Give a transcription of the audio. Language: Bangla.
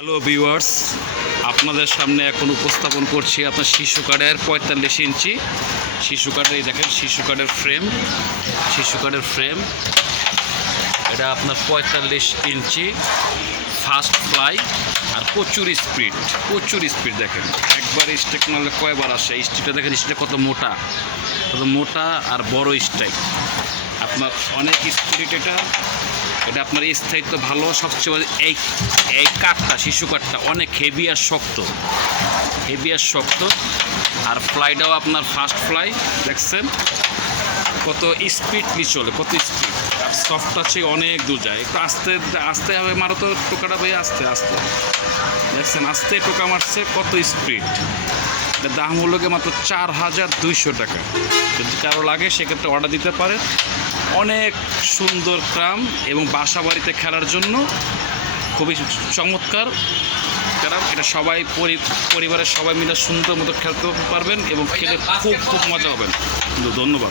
হ্যালো ভিউয়ার্স আপনাদের সামনে এখন উপস্থাপন করছি আপনার শিশু কার্ডের পঁয়তাল্লিশ ইঞ্চি। শিশু কার্ডের এই দেখেন, শিশু কার্ডের ফ্রেম শিশু কার্ডের ফ্রেম এটা আপনার পঁয়তাল্লিশ ইঞ্চি। ফাস্ট ফ্লাই আর প্রচুর স্পিড প্রচুর স্পিড দেখেন। একবার স্টেক মারলে কয়বার আসে? স্টিকটা দেখেন স্টিকটা কত মোটা। কত মোটা আর বড় স্ট্রাইক আপনার অনেক স্পিড এটা এটা আপনার স্থায়িত্ব ভালো, সবচেয়ে এই এই কাঠটা, শিশু কাঠটা অনেক হেভি আর শক্ত হেভি আর শক্ত। আর ফ্লাইটাও আপনার ফাস্ট ফ্লাই দেখছেন? কত স্পিডলি চলে কত স্পিড আর সফট আছে অনেক দূর যায়। একটু আস্তে আস্তে হবে মারো তো, টোকাটা ভাই আস্তে আস্তে। দেখছেন? আস্তে টোকা মারছে, কত স্পিড এটার দাম হলো মাত্র চার হাজার দুইশো টাকা। যদি কারও লাগে, সেক্ষেত্রে অর্ডার দিতে পারে। অনেক সুন্দর ক্রাম এবং বাসা বাড়িতে খেলার জন্য খুবই চমৎকার ক্রাম এটা সবাই পরি- পরিবারের সবাই মিলে সুন্দর মতো খেলতে পারবেন এবং খেলে খুব খুব মজা হবেন ধন্যবাদ।